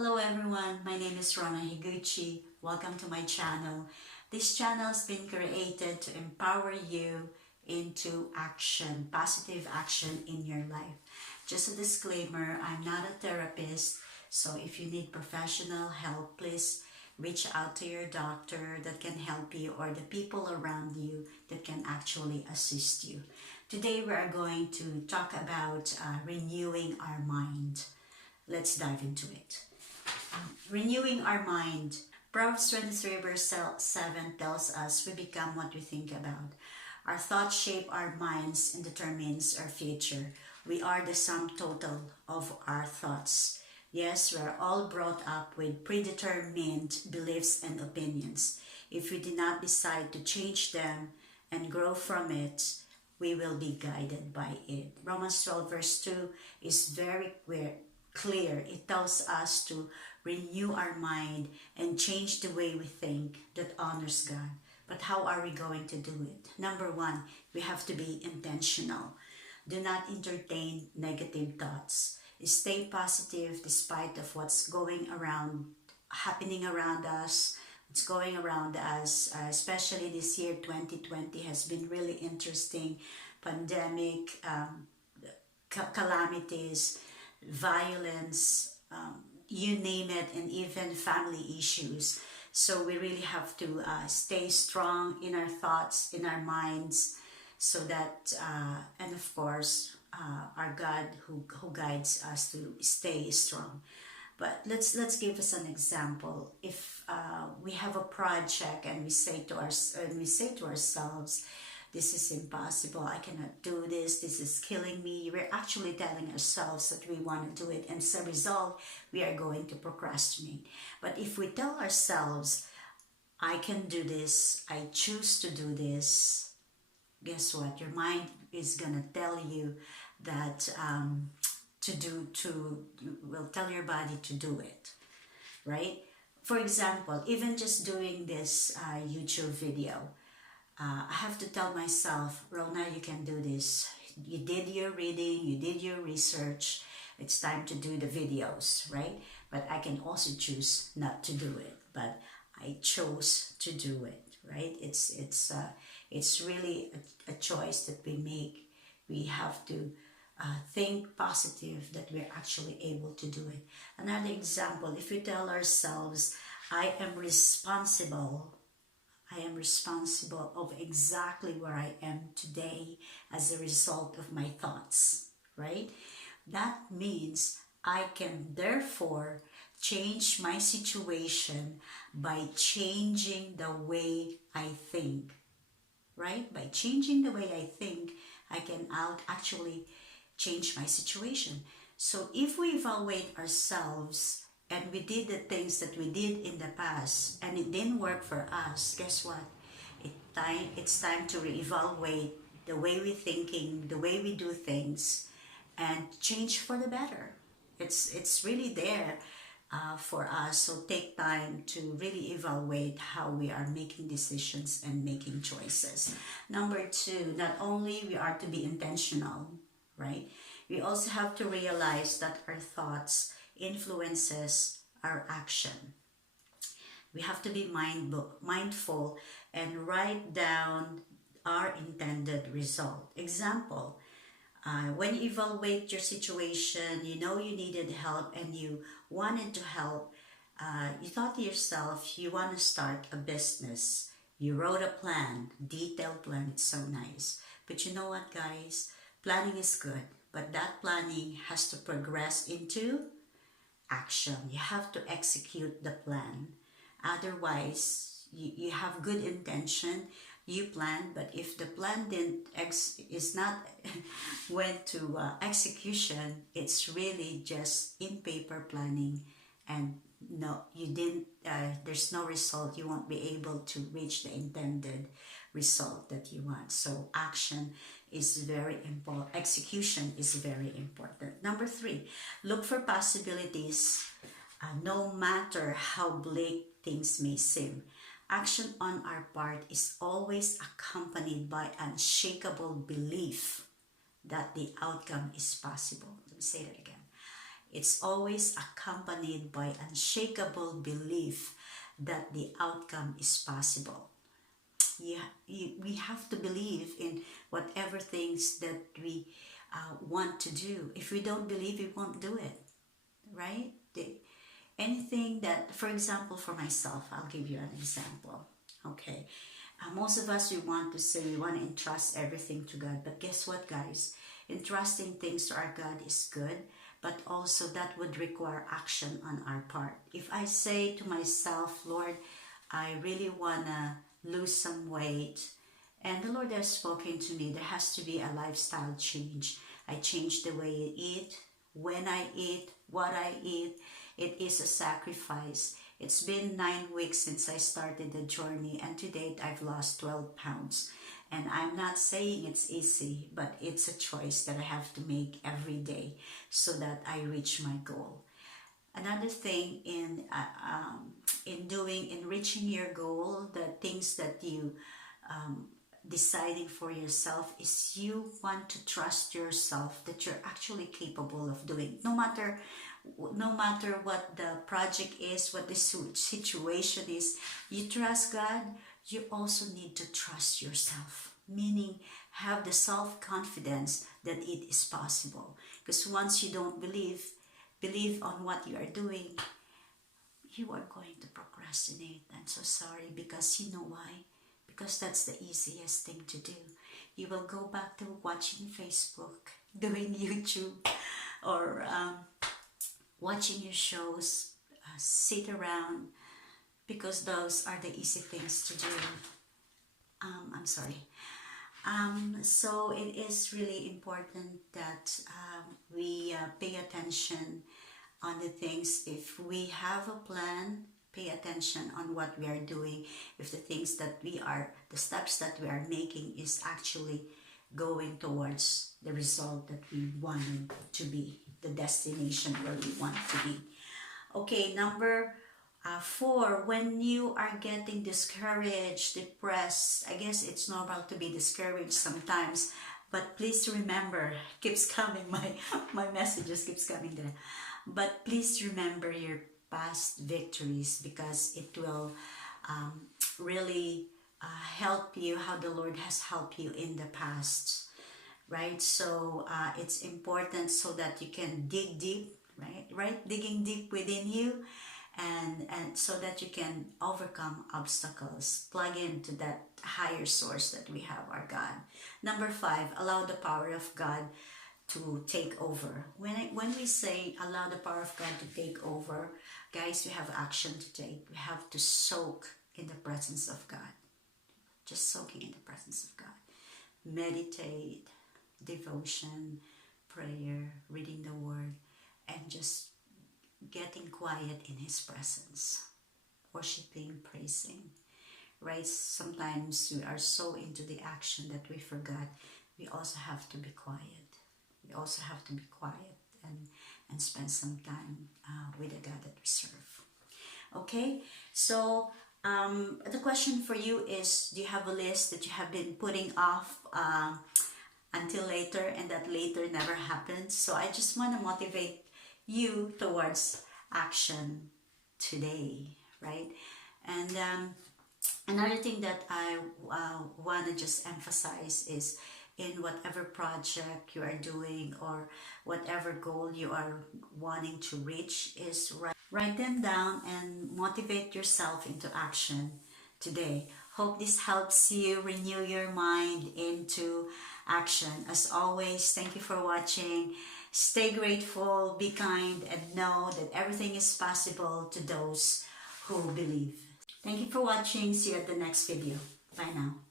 Hello everyone, my name is Rona Higuchi. Welcome to my channel. This channel has been created to empower you into action, positive action in your life. Just a disclaimer, I'm not a therapist, so if you need professional help, please reach out to your doctor that can help you or the people around you that can actually assist you. Today we are going to talk about renewing our mind. Let's dive into it. Renewing our mind. Proverbs 23 verse 7 tells us we become what we think about. Our thoughts shape our minds and determines our future. We are the sum total of our thoughts. Yes, we are all brought up with predetermined beliefs and opinions. If we do not decide to change them and grow from it, we will be guided by it. Romans 12 verse 2 is very clear. It tells us to renew our mind and change the way we think that honors God. But how are we going to do it? Number one, we have to be intentional. Do not entertain negative thoughts. Stay positive despite of what's happening around us. It's going around us, especially this year 2020 has been really interesting. Pandemic, calamities, violence, you name it, and even family issues. So we really have to stay strong in our thoughts, in our minds, so that, and of course, our God who guides us to stay strong. But let's give us an example. If we have a project and we say to ourselves, this is impossible, I cannot do this is killing me. We're actually telling ourselves that we want to do it, and as a result, we are going to procrastinate. But if we tell ourselves, I can do this, I choose to do this, guess what? Your mind is gonna tell you that will tell your body to do it, right? For example, even just doing this YouTube video, I have to tell myself, Rona, you can do this. You did your reading, you did your research. It's time to do the videos, right? But I can also choose not to do it. But I chose to do it, right? It's really a choice that we make. We have to think positive that we're actually able to do it. Another example, if we tell ourselves, I am responsible of exactly where I am today as a result of my thoughts, right? That means I can therefore change my situation by changing the way I think, right? By changing the way I think, I can actually change my situation. So if we evaluate ourselves and we did the things that we did in the past and it didn't work for us, guess what? It's time to reevaluate the way we're thinking, the way we do things, and change for the better. It's really there for us. So take time to really evaluate how we are making decisions and making choices. Number two, not only we are to be intentional, right? We also have to realize that our thoughts influences our action. We have to be mindful and write down our intended result. Example, when you evaluate your situation, you know you needed help and you wanted to help, you thought to yourself, you want to start a business. You wrote a plan, detailed plan, it's so nice. But you know what, guys? Planning is good, but that planning has to progress into action. You have to execute the plan. Otherwise, you have good intention, you plan, but if the plan is not went to execution, it's really just in paper planning, and no, you didn't. There's no result. You won't be able to reach the intended result that you want. So action is very important. Execution is very important. Number three, look for possibilities, no matter how bleak things may seem. Action on our part is always accompanied by unshakable belief that the outcome is possible. Let me say that again. it's always accompanied by unshakable belief that the outcome is possible. We have to believe in whatever things that we want to do. If we don't believe, we won't do it, right? Anything that, for example, for myself, I'll give you an example. Okay, most of us, we want to say we want to entrust everything to God, but guess what, guys? Entrusting things to our God is good, but also that would require action on our part. If I say to myself, Lord, I really want to lose some weight, and the Lord has spoken to me, there has to be a lifestyle change. I change the way I eat, when I eat, what I eat. It is a sacrifice. It's been 9 weeks since I started the journey, and to date I've lost 12 pounds. And I'm not saying it's easy, but it's a choice that I have to make every day so that I reach my goal. Another thing in reaching your goal, the things that you deciding for yourself is you want to trust yourself that you're actually capable of doing. No matter what the project is, what the situation is, you trust God. You also need to trust yourself, meaning have the self-confidence that it is possible. Because once you don't believe on what you are doing, you are going to procrastinate. I'm so sorry, because you know why? Because that's the easiest thing to do. You will go back to watching Facebook, doing YouTube, or watching your shows, sit around, because those are the easy things to do. I'm sorry. So it is really important that we pay attention on the things. If we have a plan, pay attention on what we are doing. If the steps that we are making is actually going towards the result that we wanted to be, the destination where we want to be. Okay, number 4, when you are getting discouraged, depressed, I guess it's normal to be discouraged sometimes, but please remember, keeps coming, my messages keeps coming there. But please remember your past victories, because it will really help you how the Lord has helped you in the past, right? So it's important so that you can dig deep, right? Digging deep within you, and so that you can overcome obstacles, plug into that higher source that we have, our God. Number 5, allow the power of God to take over. When we say allow the power of God to take over, guys, we have action to take. We have to soak in the presence of God. Just soaking in the presence of God. Meditate, devotion, prayer, reading the word, and just getting quiet in His presence. Worshiping, praising, right? Sometimes we are so into the action that we forgot we also have to be quiet. We also have to be quiet and spend some time with the God that we serve. Okay, so the question for you is, do you have a list that you have been putting off until later, and that later never happens? So I just want to motivate you towards action today, right? And another thing that I want to just emphasize is, in whatever project you are doing or whatever goal you are wanting to reach, is write them down and motivate yourself into action today. Hope this helps you renew your mind into action. As always, thank you for watching. Stay grateful, be kind, and know that everything is possible to those who believe. Thank you for watching. See you at the next video. Bye now.